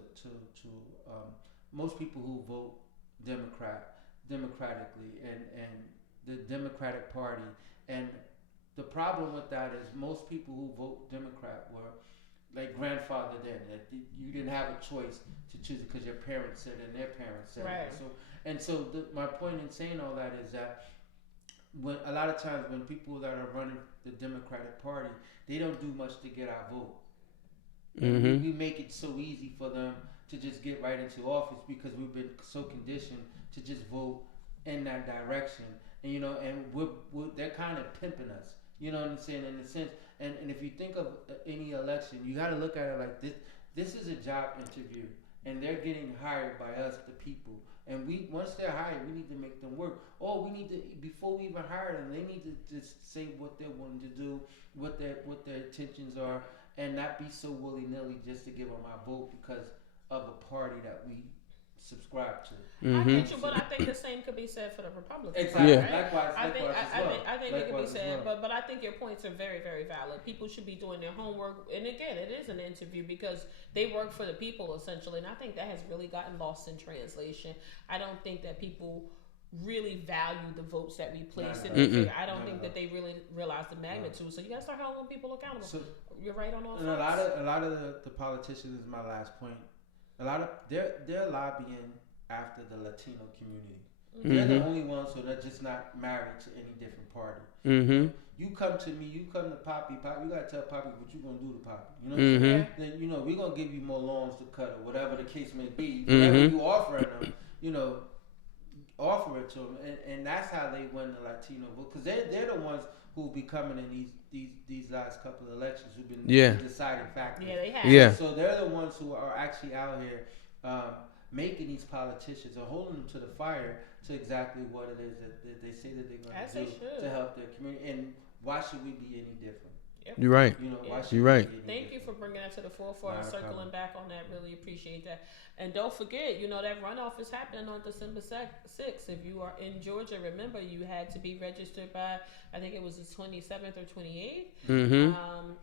most people who vote democratically, and the Democratic Party, and the problem with that is most people who vote Democrat were like grandfathered in. That you didn't have a choice to choose it because your parents said and their parents said right. it. So my point in saying all that is that when a lot of times when people that are running the Democratic Party, they don't do much to get our vote. We make it so easy for them to just get right into office because we've been so conditioned to just vote in that direction. And and they're kind of pimping us. You know what I'm saying? In a sense, and if you think of any election, you got to look at it like this. This is a job interview, and they're getting hired by us, the people. And once they're hired, we need to make them work. Or we need to, before we even hire them, they need to just say what they're wanting to do, what their intentions are, and not be so willy nilly just to give them our vote because of a party that we subscribe to. I get you, but I think the same could be said for the Republicans. Exactly. Yeah. Likewise, I think it could be said, well. but I think your points are very, very valid. People should be doing their homework, and again, it is an interview because they work for the people essentially, and I think that has really gotten lost in translation. I don't think that people really value the votes that we place in there. I don't think that they really realize the magnitude. So you gotta start holding people accountable. So, you're right on all fronts. A lot of the politicians is my last point. A lot of they're lobbying after the Latino community. They're the only ones who are just not married to any different party. You come to me, you come to Poppy, you gotta tell Poppy what you gonna do to Poppy. You know what I'm saying? Then we're gonna give you more lawns to cut or whatever the case may be. Whatever you offering them, offer it to them, and that's how they win the Latino vote because they're the ones who be coming in these last couple of elections who've been deciding factors. Yeah, they have. Yeah. So they're the ones who are actually out here making these politicians or holding them to the fire to exactly what it is that they say that they're going to do to help their community. And why should we be any different? Yep. You're right. You're right. Thank you for bringing that to the forefront and circling back on that. Really appreciate that. And don't forget, that runoff is happening on December 6th. If you are in Georgia, remember you had to be registered by, I think it was the 27th or 28th.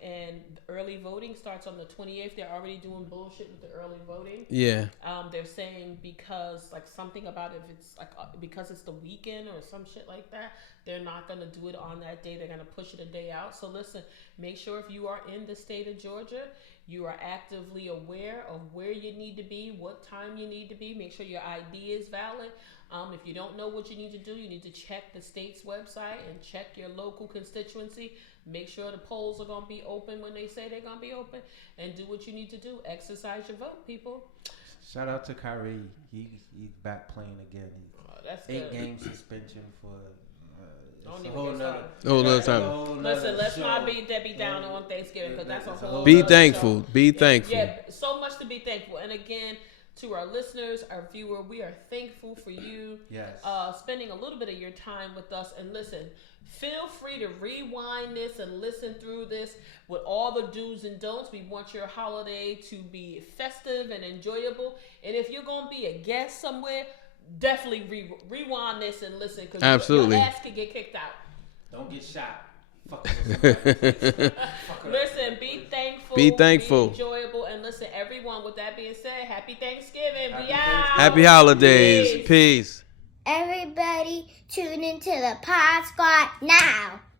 And early voting starts on the 28th. They're already doing bullshit with the early voting. Yeah. They're saying because something about if it's because it's the weekend or some shit like that, they're not going to do it on that day. They're going to push it a day out. So listen, make sure if you are in the state of Georgia, you are actively aware of where you need to be, what time you need to be. Make sure your ID is valid. If you don't know what you need to do, you need to check the state's website and check your local constituency. Make sure the polls are going to be open when they say they're going to be open, and do what you need to do. Exercise your vote, people. Shout out to Kyrie. He's back playing again. That's 8-game suspension for... Don't a even whole get nother time. Listen, let's not be Debbie Downer on Thanksgiving because that's a whole. Be thankful. Show. Be thankful. Yeah, so much to be thankful. And again, to our listeners, our viewer, we are thankful for you. Yes. Spending a little bit of your time with us. And listen, feel free to rewind this and listen through this with all the do's and don'ts. We want your holiday to be festive and enjoyable. And if you're going to be a guest somewhere, definitely rewind this and listen because your ass could get kicked out. Don't get shot. Fuck listen, be thankful. Be thankful. Be enjoyable. And listen, everyone, with that being said, happy Thanksgiving. Happy Be out. Happy holidays. Peace. Tune into the Pod Squad now.